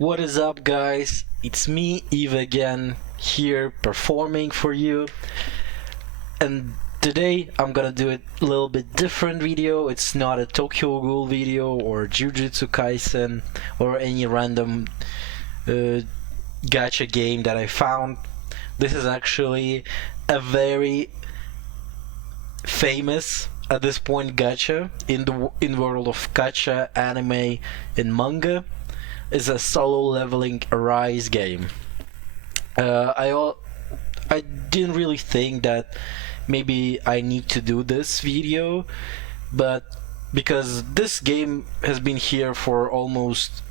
What is up, guys? It's me, Eve, again, here performing for you. And today I'm gonna do it a little bit different video. It's not a Tokyo Ghoul video or Jujutsu Kaisen or any random gacha game that I found. This is actually a very famous at this point gacha in the world of gacha, anime, and manga. Is a solo leveling Arise game. I didn't really think that maybe I need to do this video, but because this game has been here for almost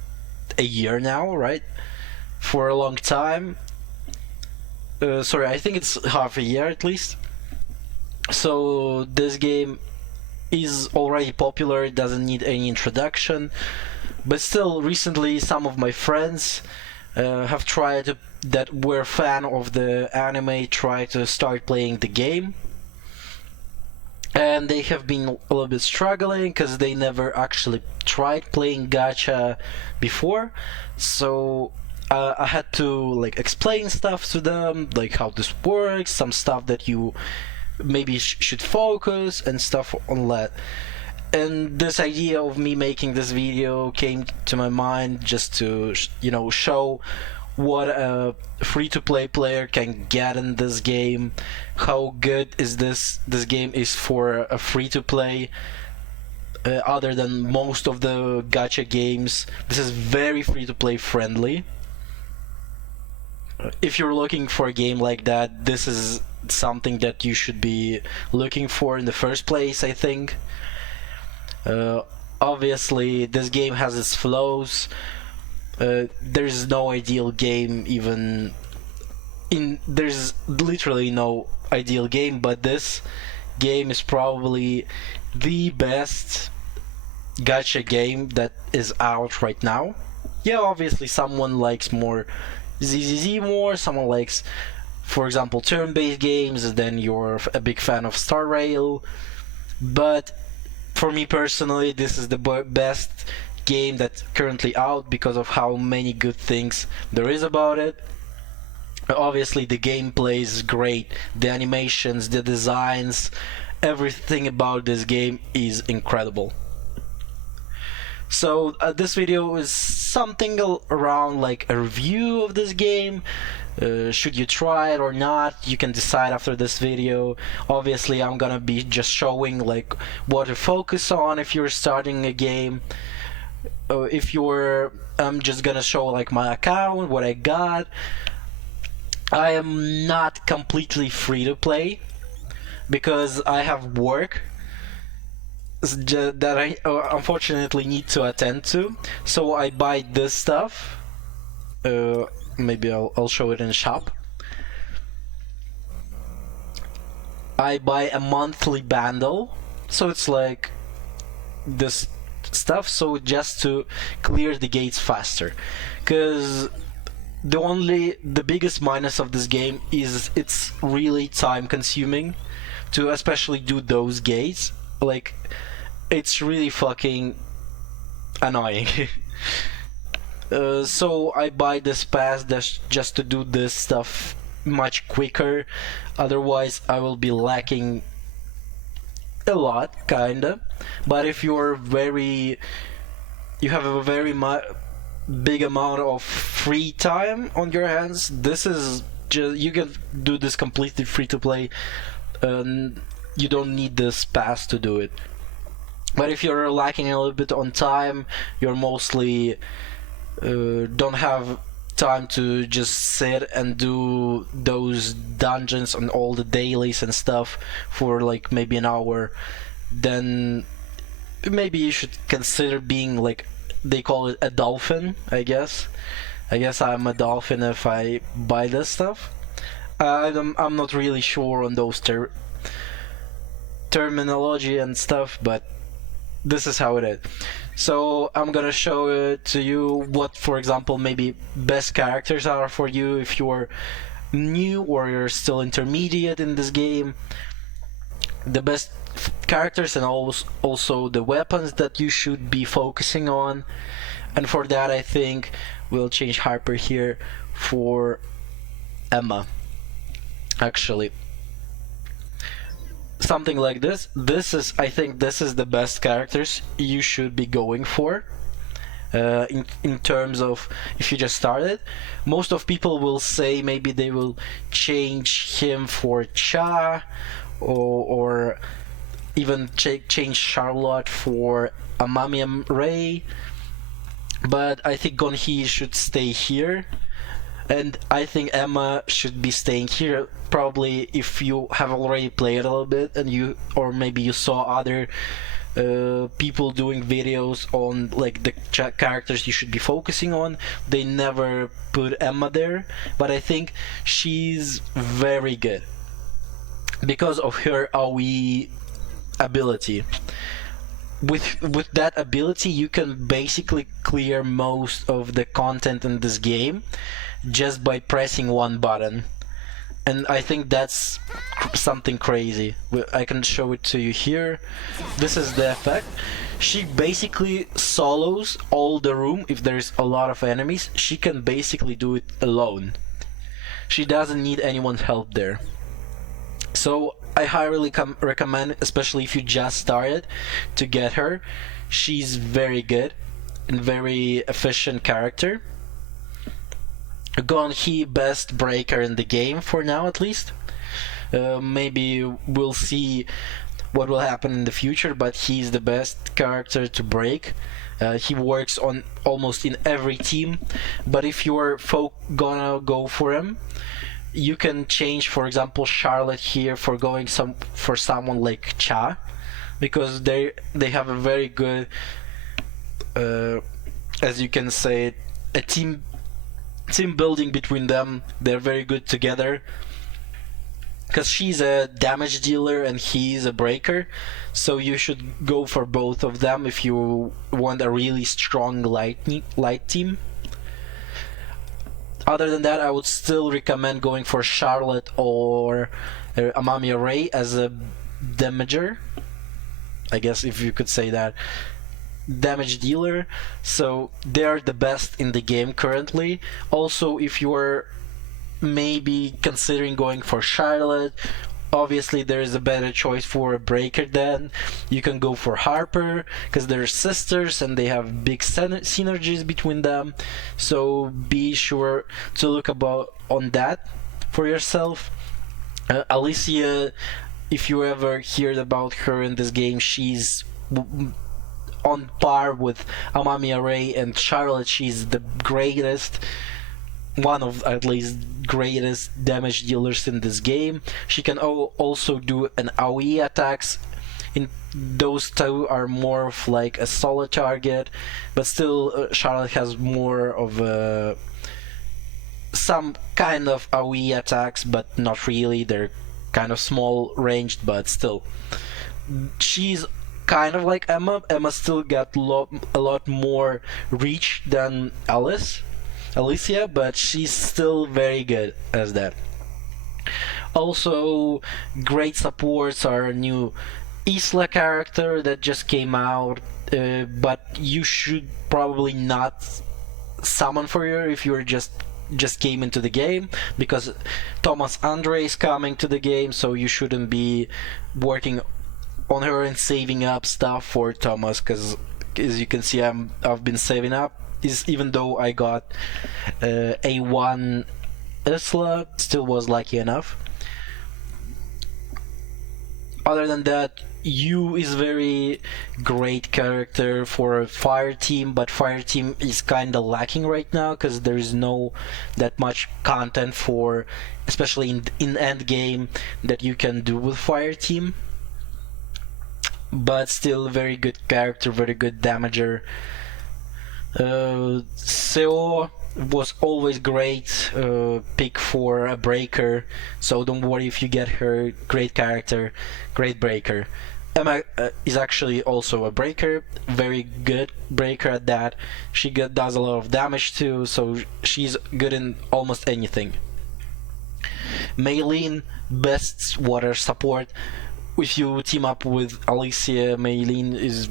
a year now, right? For a long time. Sorry, I think it's half a year at least. So this game is already popular, it doesn't need any introduction. But still, recently some of my friends have tried that were fan of the anime try to start playing the game, and they have been a little bit struggling because they never actually tried playing gacha before. So I had to like explain stuff to them, like how this works, some stuff that you maybe should focus and stuff on that. And this idea of me making this video came to my mind just to show what a free-to-play player can get in this game, how good is this game is for a free-to-play. Other than most of the gacha games, this is very free-to-play friendly. If you're looking for a game like that, this is something that you should be looking for in the first place, I think. Obviously this game has its flaws. There's no ideal game, there's literally no ideal game, but this game is probably the best gacha game that is out right now. Yeah, obviously someone likes more ZZZ more, someone likes, for example, turn-based games, then you're a big fan of Star Rail, but for me personally, this is the best game that's currently out because of how many good things there is about it. Obviously the gameplay is great, the animations, the designs, everything about this game is incredible. So this video is something around like a review of this game. Should you try it or not, you can decide after this video. Obviously I'm gonna be just showing like what to focus on if you're starting a game. I'm just gonna show like my account, what I got. I am not completely free to play because I have work that I unfortunately need to attend to, so I buy this stuff. Maybe I'll show it in shop. I buy a monthly bundle, so it's like this stuff, so just to clear the gates faster, because the biggest minus of this game is it's really time consuming to especially do those gates. Like, it's really fucking annoying. So I buy this pass just to do this stuff much quicker, otherwise I will be lacking a lot, kinda. But if you have a very big amount of free time on your hands, this is just, you can do this completely free to play. You don't need this pass to do it. But if you're lacking a little bit on time, you're mostly don't have time to just sit and do those dungeons and all the dailies and stuff for like maybe an hour, then maybe you should consider being like, they call it a dolphin, I guess. I'm a dolphin if I buy this stuff. I'm not really sure on those terminology and stuff, but this is how it is. So I'm gonna show it to you what, for example, maybe best characters are for you if you're new or you're still intermediate in this game. the best characters and also the weapons that you should be focusing on. And for that, I think we'll change Harper here for Emma. Actually, something like this. I think this is the best characters you should be going for. In terms of if you just started, most of people will say maybe they will change him for Cha, or even change Charlotte for Amamiya Ray. But I think Gonhee should stay here, and I think Emma should be staying here. Probably if you have already played a little bit and you, or maybe you saw other people doing videos on like the characters you should be focusing on, they never put Emma there, but I think she's very good because of her AoE ability. With that ability, you can basically clear most of the content in this game just by pressing one button. And I think that's something crazy. I can show it to you here. This is the effect. She basically solos all the room. If there's a lot of enemies, she can basically do it alone. She doesn't need anyone's help there. So I highly recommend, especially if you just started, to get her. She's very good and very efficient character. Gonhee best breaker in the game for now, at least. Maybe we'll see what will happen in the future, but he's the best character to break. He works on almost in every team, but if you're gonna go for him, you can change, for example, Charlotte here for going for someone like Cha, because they have a very good, as you can say, a team building between them. They're very good together because she's a damage dealer and he's a breaker, so you should go for both of them if you want a really strong light team. Other than that, I would still recommend going for Charlotte or Amamiya Ray as a damager, I guess, if you could say that. Damage dealer, so they're the best in the game currently. Also, if you're maybe considering going for Charlotte, obviously there is a better choice for a breaker. Then you can go for Harper because they're sisters and they have big synergies between them, so be sure to look on that for yourself. Alicia, if you ever heard about her in this game, she's on par with Amamiya Ray and Charlotte. She's the greatest, one of at least greatest damage dealers in this game. She can also do an AoE attacks. In those two are more of like a solo target, but still Charlotte has more of some kind of AoE attacks, but not really. They're kind of small ranged, but still. She's kind of like Emma. Emma still got a lot more reach than Alicia, but she's still very good as that. Also, great supports are a new Isla character that just came out, but you should probably not summon for her if you're just came into the game, because Thomas Andre is coming to the game, so you shouldn't be working on her and saving up stuff for Thomas, because as you can see, I've been saving up. Even though I got A1 Isla, still was lucky enough. Other than that, Yu is very great character for a fire team, but fire team is kind of lacking right now because there is no that much content for, especially in end game, that you can do with fire team. But still very good character, very good damager. Seo was always great pick for a breaker, so don't worry if you get her. Great character, great breaker. Emma is actually also a breaker, very good breaker at that. She does a lot of damage too, so she's good in almost anything. Maylene, best water support. if you team up with Alicia, Meilin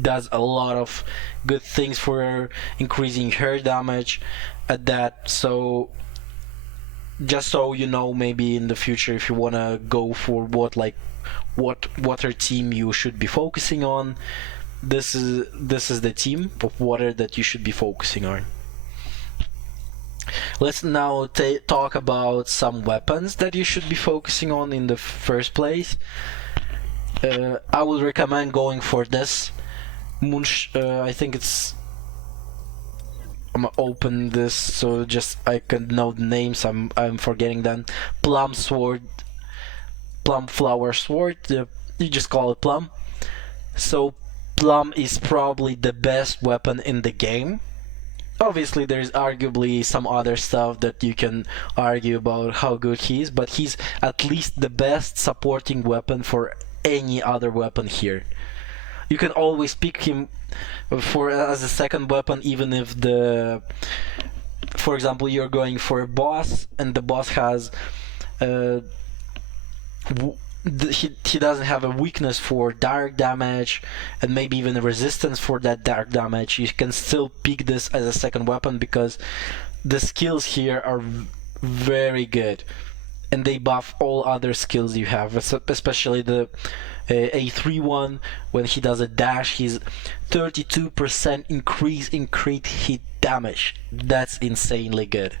does a lot of good things for increasing her damage at that. So just so you know, maybe in the future, if you wanna go for what water team you should be focusing on, this is the team of water that you should be focusing on. Let's now talk about some weapons that you should be focusing on in the first place. I would recommend going for this I think it's. I'm gonna open this so just I can know the names. I'm forgetting them. Plum sword, plum flower sword. You just call it plum. So plum is probably the best weapon in the game. Obviously, there's arguably some other stuff that you can argue about how good he is, but he's at least the best supporting weapon for any other weapon here. You can always pick him for as a second weapon, even if for example, you're going for a boss and the boss has he doesn't have a weakness for direct damage and maybe even a resistance for that direct damage. You can still pick this as a second weapon because the skills here are very good and they buff all other skills you have, especially the A3 one. When he does a dash, he's 32% increase in crit hit damage. That's insanely good.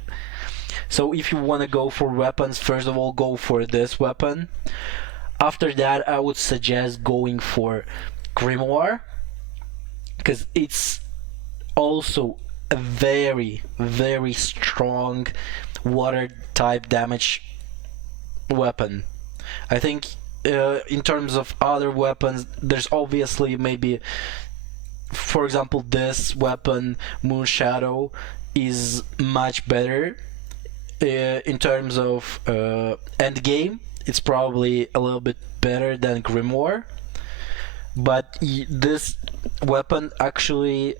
So if you want to go for weapons, first of all, go for this weapon. After that, I would suggest going for Grimoire, because it's also a very, very strong water type damage weapon. I think in terms of other weapons, there's obviously maybe, for example, this weapon, Moon Shadow, is much better in terms of end game. It's probably a little bit better than Grimoire, but this weapon actually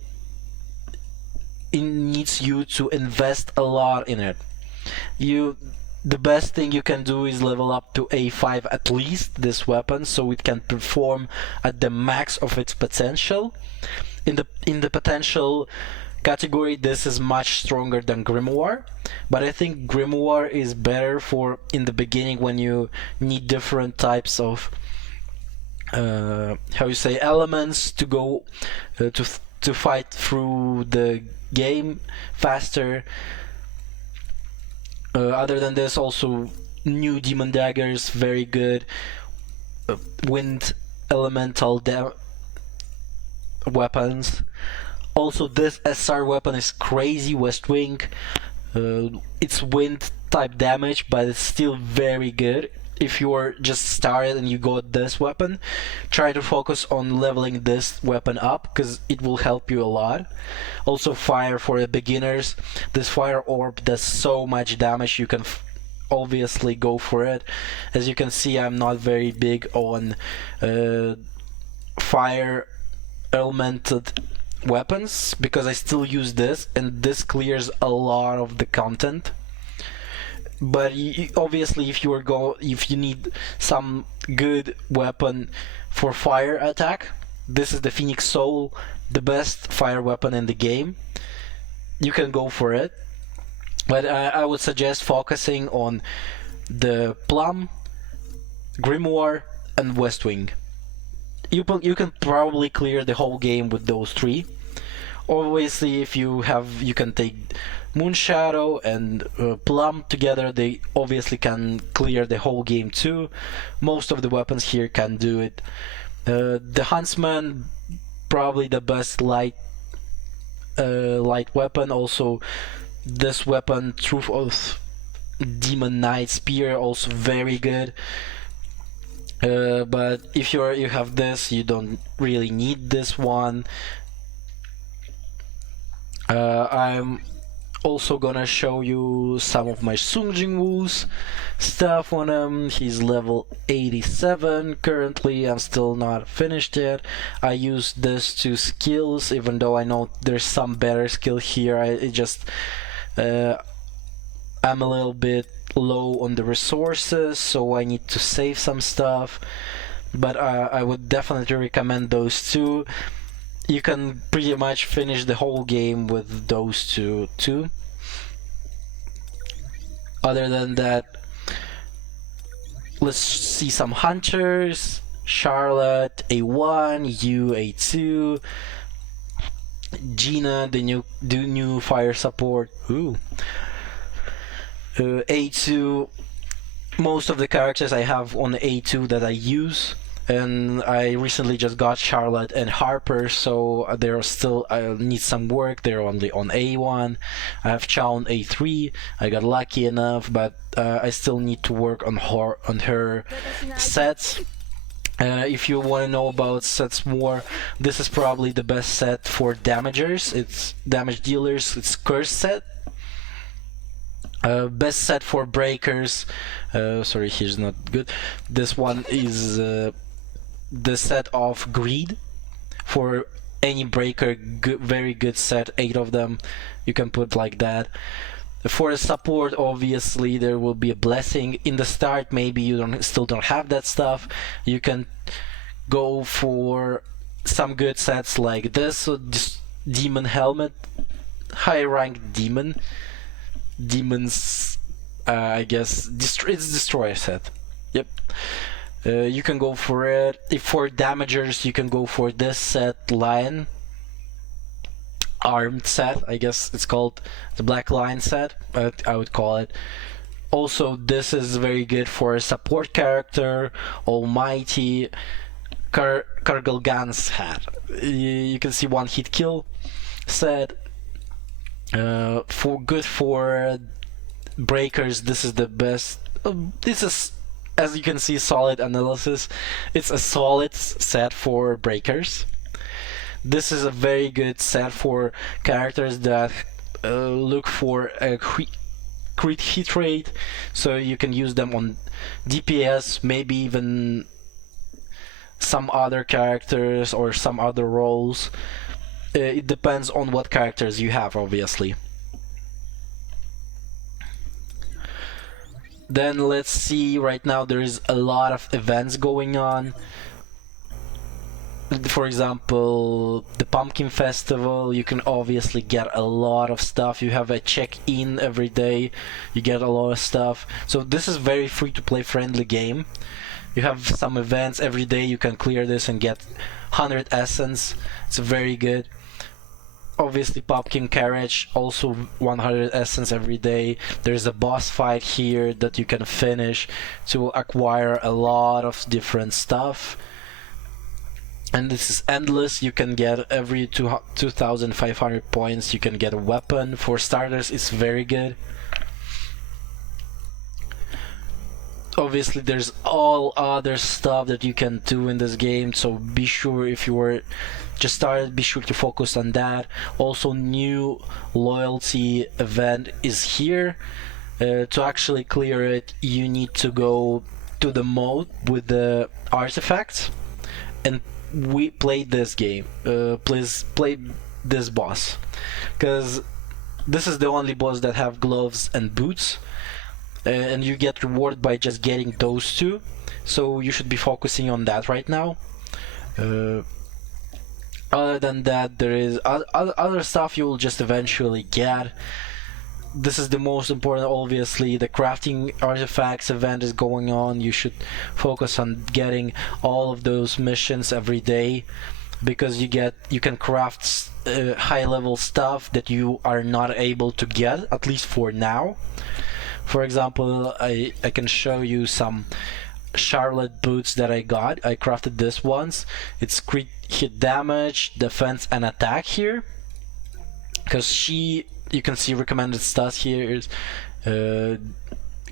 needs you to invest a lot in it. The best thing you can do is level up to A5 at least this weapon, so it can perform at the max of its potential. In the potential category, this is much stronger than Grimoire, but I think Grimoire is better for in the beginning when you need different types of how you say, elements to go to fight through the game faster. Other than this, also new demon daggers, very good. Wind elemental weapons. Also, this SR weapon is crazy. West Wing. It's wind type damage, but it's still very good. If you are just started and you got this weapon, try to focus on leveling this weapon up because it will help you a lot. Also, fire for the beginners. This fire orb does so much damage, you can obviously go for it. As you can see, I'm not very big on fire elemented weapons because I still use this, and this clears a lot of the content. But obviously, if you need some good weapon for fire attack, this is the Phoenix Soul, the best fire weapon in the game. You can go for it, but I would suggest focusing on the Plum, Grimoire, and West Wing. You can probably clear the whole game with those three. Obviously, if you can take Moon Shadow and Plum together, they obviously can clear the whole game too. Most of the weapons here can do it. The Huntsman, probably the best light weapon. Also, this weapon, Truth of Demon Knight Spear, also very good. But if you have this, you don't really need this one. I'm also gonna show you some of my Sung Jin Woo's stuff on him. He's level 87 currently. I'm still not finished yet. I use this to skills, even though I know there's some better skill here. I'm a little bit low on the resources, so I need to save some stuff. but I would definitely recommend those two. You can pretty much finish the whole game with those two too. Other than that, let's see some hunters. Charlotte A1, you A2, Gina, the new fire support. Ooh. A2. Most of the characters I have on A2 that I use, and I recently just got Charlotte and Harper, so they're still, I need some work. They're only on A1. I have Chow on A3. I got lucky enough, but I still need to work on her sets. If you want to know about sets more, this is probably the best set for damagers. It's damage dealers. It's curse set. Best set for breakers. Sorry, here's not good. This one is the set of greed for any breaker. Very good set. 8 of them. You can put like that. For a support, obviously there will be a blessing in the start. Maybe you still don't have that stuff. You can go for some good sets like this. So demon helmet, high rank demon. Demons, I guess it's destroyer set. Yep. You can go for it. If for damagers, you can go for this set, lion armed set. I guess it's called the black lion set, I would call it. Also, this is very good for a support character, almighty Kargalgan's hat. You can see one hit kill set. For breakers, this is the best. This is, as you can see, solid analysis. It's a solid set for breakers. This is a very good set for characters that look for a crit hit rate, so you can use them on DPS, maybe even some other characters or some other roles. It depends on what characters you have, obviously. Then let's see, right now there is a lot of events going on. For example, the Pumpkin Festival, you can obviously get a lot of stuff. You have a check-in every day, you get a lot of stuff. So this is very free-to-play friendly game. You have some events every day, you can clear this and get 100 essence. It's very good. Obviously, Pumpkin Carriage, also 100 essence every day. There's a boss fight here that you can finish to acquire a lot of different stuff. And this is endless. You can get every 2,500 points, you can get a weapon. For starters, it's very good. Obviously, there's all other stuff that you can do in this game, so be sure, if you were just started, be sure to focus on that. Also, new loyalty event is here. To actually clear it, you need to go to the mode with the artifacts and we play this game. Please play this boss, because this is the only boss that have gloves and boots, and you get rewarded by just getting those two, so you should be focusing on that right now. Other than that, there is other stuff you will just eventually get. This is the most important, obviously. The crafting artifacts event is going on. You should focus on getting all of those missions every day, because you can craft high level stuff that you are not able to get, at least for now. For example, I can show you some Charlotte boots that I got. I crafted this once. It's crit hit damage, defense, and attack here, because you can see recommended stats here is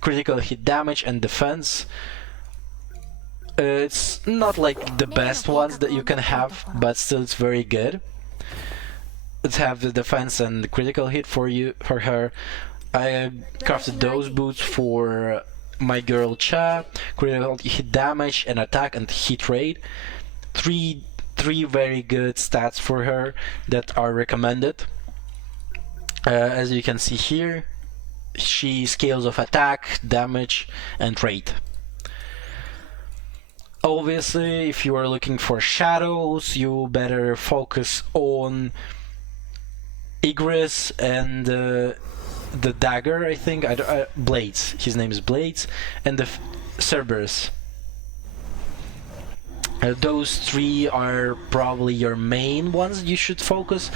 critical hit damage and defense. It's not like the best ones that you can have, but still it's very good. Let's have the defense and the critical hit for her. I crafted those boots for my girl Cha. Critical hit damage and attack and hit rate. Three very good stats for her that are recommended. As you can see here, she scales of attack, damage, and rate. Obviously, if you are looking for shadows, you better focus on Igris and the dagger, I think. Blades. His name is Blades, and the Cerberus. Those three are probably your main ones you should focus.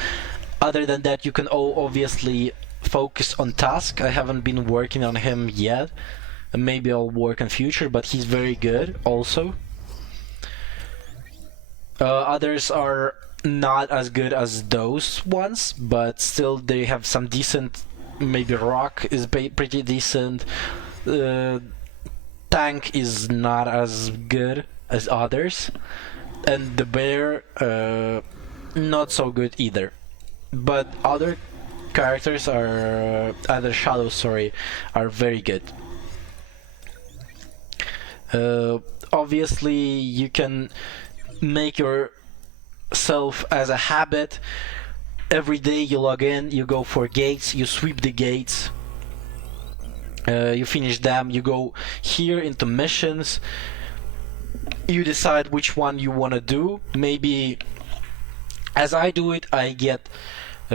Other than that, you can obviously focus on Tusk. I haven't been working on him yet. Maybe I'll work in future, but he's very good also. Others are not as good as those ones, but still they have some decent. Maybe Rock is pretty decent. Tank is not as good as others, and the bear not so good either. But other characters are other shadows, sorry, are very good. Obviously, you can make yourself as a habit. Every day you log in, you go for gates, you sweep the gates, you finish them, you go here into missions, you decide which one you want to do. Maybe as I do it, I get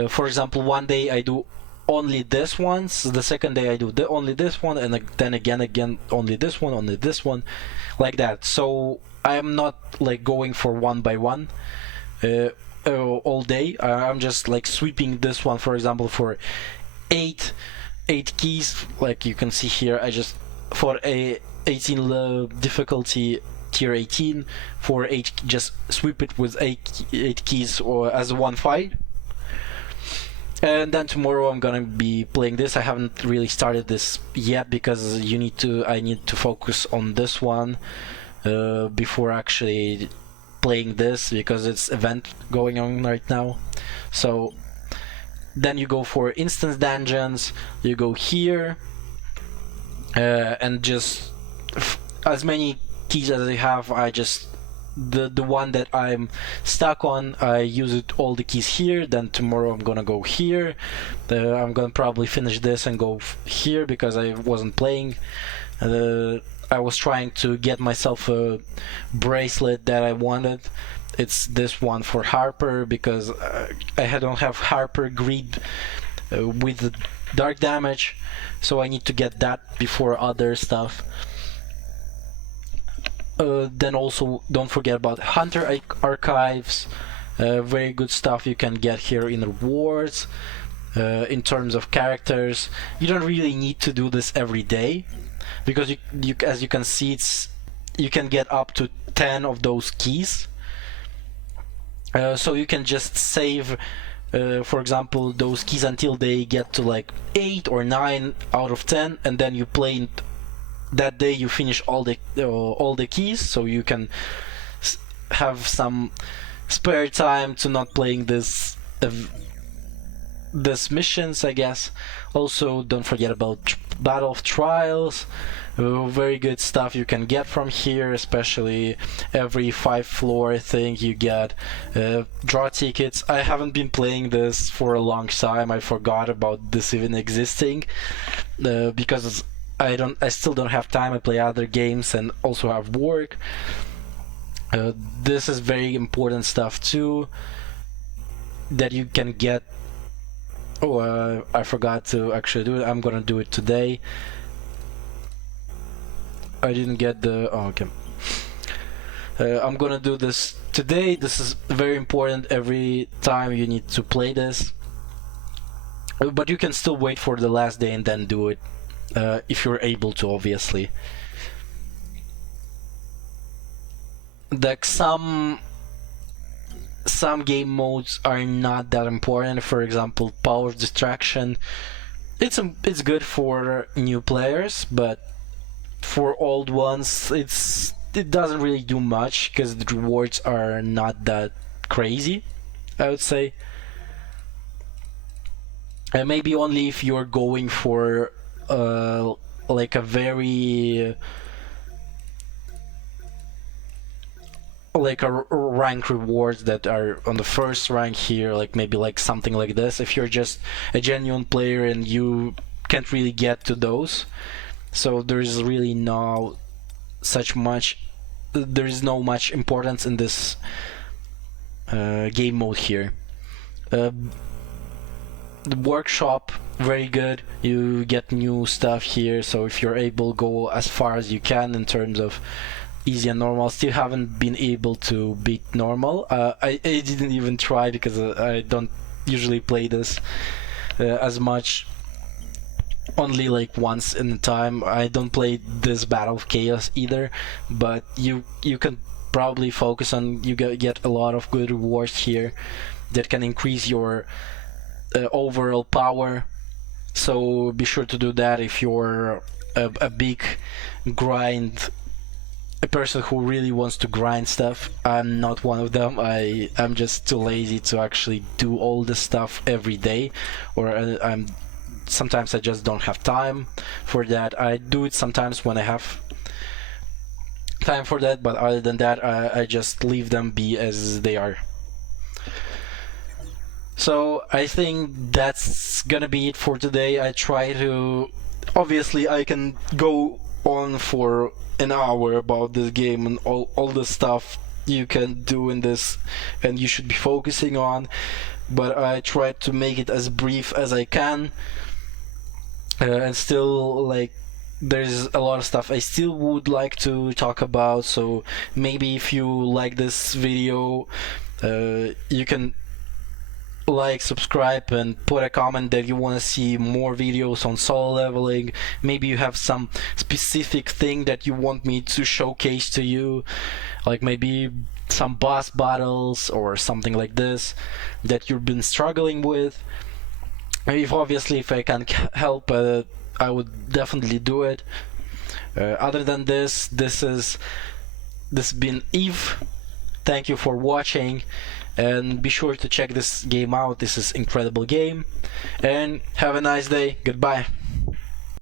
for example, one day I do only this ones, the second day I do only this one, and then again only this one, like that. So I am not like going for one by one all day. I'm just like sweeping this one, for example, for eight keys, like you can see here. I just for a 18 difficulty tier 18 for 8, just sweep it with 8 keys or as one fight. And then tomorrow I'm gonna be playing this. I haven't really started this yet because I need to focus on this one before actually playing this, because it's event going on right now. So then you go for instance dungeons, you go here and just as many keys as I have, I just the one that I'm stuck on, I use it all the keys here. Then tomorrow I'm gonna go here. I'm gonna probably finish this and go here because I wasn't playing. I was trying to get myself a bracelet that I wanted. It's this one for Harper because I don't have Harper greed with the dark damage, so I need to get that before other stuff. Then also don't forget about Hunter Archives, very good stuff you can get here in rewards. In terms of characters, you don't really need to do this every day because you as you can see, you can get up to 10 of those keys. So you can just save for example those keys until they get to like 8 or 9 out of 10, and then you play that day you finish all the keys, so you can have some spare time to not playing this missions, I guess. Also don't forget about Battle of Trials, very good stuff you can get from here, especially every 5 floor I think you get draw tickets. I haven't been playing this for a long time, I forgot about this even existing because I still don't have time. I play other games and also have work. This is very important stuff too that you can get. Oh, I forgot to actually do it. I'm gonna do it today. I didn't get the. Oh, okay. I'm gonna do this today. This is very important. Every time you need to play this, but you can still wait for the last day and then do it. If you're able to, obviously. Like some game modes are not that important. For example, Power of Distraction. It's good for new players, but for old ones, it doesn't really do much because the rewards are not that crazy, I would say. And maybe only if you're going for like a very like a rank rewards that are on the first rank here, like maybe like something like this. If you're just a genuine player and you can't really get to those, so there's really no such much there is no much importance in this game mode here. The workshop, very good. You get new stuff here, so if you're able, go as far as you can in terms of easy and normal. Still haven't been able to beat normal. I didn't even try because I don't usually play this as much. Only like once in a time. I don't play this Battle of Chaos either, but you can probably focus on, you get a lot of good rewards here that can increase your overall power. So be sure to do that if you're a big grind, a person who really wants to grind stuff. I'm not one of them. I'm just too lazy to actually do all this stuff every day, or sometimes I just don't have time for that. I do it sometimes when I have time for that, but other than that, I just leave them be as they are. So I think that's gonna be it for today. I try to, obviously I can go on for an hour about this game and all the stuff you can do in this and you should be focusing on, but I try to make it as brief as I can. And still, like, there's a lot of stuff I still would like to talk about, so maybe if you like this video, you can like, subscribe, and put a comment that you want to see more videos on solo leveling. Maybe you have some specific thing that you want me to showcase to you, like maybe some boss battles or something like this that you've been struggling with. If I can help, I would definitely do it. Other than this has been Eve. Thank you for watching, and be sure to check this game out. This is incredible game, and have a nice day. Goodbye.